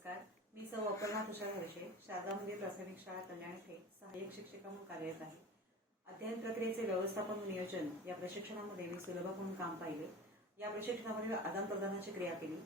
नमस्कार. मी सौ अपर्णा तुषार हर्षे शारदा मंदिर प्राथमिक शाळा कल्याण येथे सहाय्यक शिक्षिका म्हणून कार्यरत आहे. अध्ययन प्रक्रियेचे व्यवस्थापन नियोजन या प्रशिक्षणामध्ये मी सुलभ म्हणून काम पाहिले. या प्रशिक्षणामध्ये आदान प्रदानाची क्रिया केली.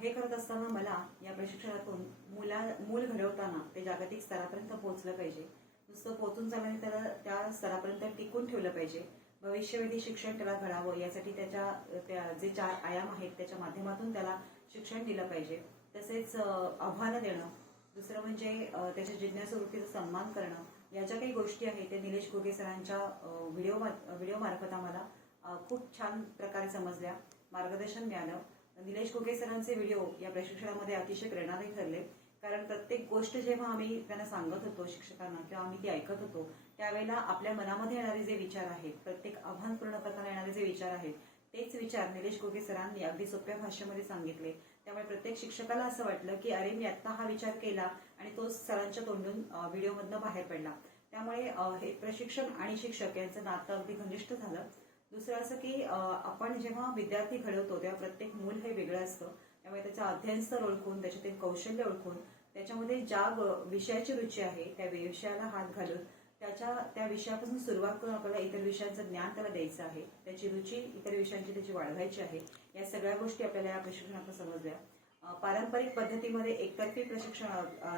हे करत असताना मला या प्रशिक्षणातून मुला मूल घडवताना ते जागतिक स्तरापर्यंत पोहोचलं पाहिजे. नुसतं पोहोचून चालण्याने त्याला त्या स्तरापर्यंत टिकून ठेवलं पाहिजे. भविष्यवेधी शिक्षण त्याला घडावं यासाठी त्याच्या त्या जे चार आयाम आहेत त्याच्या माध्यमातून त्याला शिक्षण दिलं पाहिजे. तसेच आव्हानं देणं. दुसरं म्हणजे त्याच्या जिज्ञासवृत्तीचा सन्मान करणं. या ज्या काही गोष्टी आहेत त्या निलेश गोगे सरांच्या व्हिडिओ व्हिडिओ मार्फत आम्हाला खूप छान प्रकारे समजल्या. मार्गदर्शन मिळालं. निलेश गोगे सरांचे व्हिडिओ या प्रशिक्षणामध्ये अतिशय प्रेरणादायी ठरले. कारण प्रत्येक गोष्ट जेव्हा आम्ही त्यांना सांगत होतो शिक्षकांना किंवा आम्ही ती ऐकत होतो त्यावेळेला आपल्या मनामध्ये येणारे जे विचार आहेत प्रत्येक आव्हान पूर्ण करताना येणारे जे विचार आहेत तेच विचार निलेश गोगे सरांनी अगदी सोप्या भाषेमध्ये सांगितले. त्यामुळे प्रत्येक शिक्षकाला असं वाटलं की अरे मी आत्ता हा विचार केला आणि तो सरांच्या तोंडून व्हिडिओमधनं बाहेर पडला. त्यामुळे हे प्रशिक्षण आणि शिक्षक यांचं नातं अगदी घनिष्ठ झालं. दुसरं असं की आपण जेव्हा विद्यार्थी घडवतो तेव्हा प्रत्येक मूल हे वेगळं असतं. त्यामुळे त्याचं अध्ययन स्तर ओळखून त्याच्यातील कौशल्य ओळखून त्याच्यामध्ये ज्या विषयाची रुची आहे त्या विषयाला हात घालून त्याच्या त्या विषयापासून सुरुवात करून आपल्याला इतर विषयांचं ज्ञान त्याला द्यायचं आहे. त्याची रुची इतर विषयांची त्याची वाढवायची आहे. या सगळ्या गोष्टी आपल्याला या प्रशिक्षणातून समजल्या. पारंपरिक पद्धतीमध्ये एकतर्फी प्रशिक्षण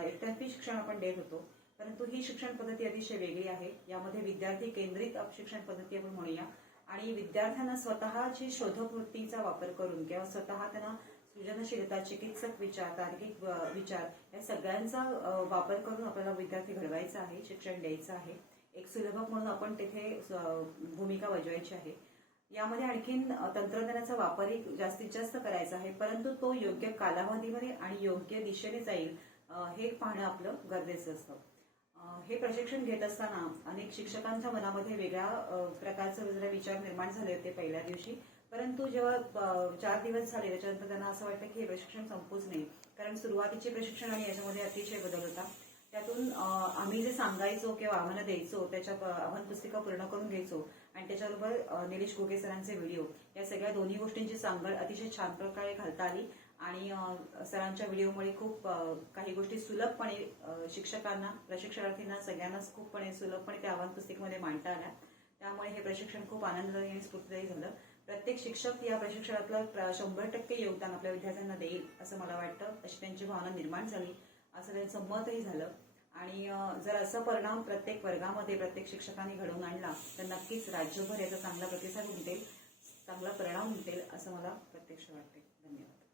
एकतर्फी शिक्षण आपण देत होतो. परंतु ही शिक्षण पद्धती अतिशय वेगळी आहे. यामध्ये विद्यार्थी केंद्रित शिक्षण पद्धती आपण म्हणूया. आणि विद्यार्थ्यांना स्वतःची शोधवृत्तीचा वापर करून किंवा स्वतः त्यांना सृजनशीलता चिकित्सक विचार तार्किक विचार या सगळ्यांचा वापर करून आपल्याला विद्यार्थी घडवायचा आहे शिक्षण द्यायचं आहे. एक सुलभक म्हणून आपण तिथे भूमिका बजवायची आहे. यामध्ये आणखीन तंत्रज्ञानाचा वापरही जास्तीत जास्त करायचा आहे परंतु तो योग्य कालावधीमध्ये आणि योग्य दिशेने जाईल हे पाहणं आपलं गरजेचं असतं. हे प्रशिक्षण घेत असताना अनेक शिक्षकांच्या मनामध्ये वेगळ्या प्रकारचे विचार निर्माण झाले होते पहिल्या दिवशी. परंतु जेव्हा चार दिवस झाले त्याच्यानंतर त्यांना असं वाटतं की हे प्रशिक्षण संपूच नाही. कारण सुरुवातीचे प्रशिक्षण आणि याच्यामध्ये अतिशय बदल होता. त्यातून आम्ही जे सांगायचो किंवा आव्हानं द्यायचो त्याच्या आव्हान पुस्तिका पूर्ण करून घ्यायचो आणि त्याच्याबरोबर निलेश गोगे सरांचे व्हिडिओ या सगळ्या दोन्ही गोष्टींची सांगड अतिशय छान प्रकारे घालता आली. आणि सरांच्या व्हिडिओमुळे खूप काही गोष्टी सुलभपणे शिक्षकांना प्रशिक्षणार्थींना सगळ्यांनाच खूपपणे सुलभपणे त्या आव्हान पुस्तिकेमध्ये मांडता आल्या. त्यामुळे हे प्रशिक्षण खूप आनंददायी आणि स्फूर्तदायी झालं. प्रत्येक शिक्षक या प्रशिक्षणातलं प्र- शंभर टक्के योगदान आपल्या विद्यार्थ्यांना देईल असं मला वाटतं. अशी त्यांची भावना निर्माण झाली. असं त्यांचं मतही झालं. आणि जर असं परिणाम प्रत्येक वर्गामध्ये प्रत्येक शिक्षकांनी घडवून आणला तर नक्कीच राज्यभर याचा चांगला प्रतिसाद उमटेल चांगला परिणाम उमटेल असं मला प्रत्यक्ष वाटते धन्यवाद.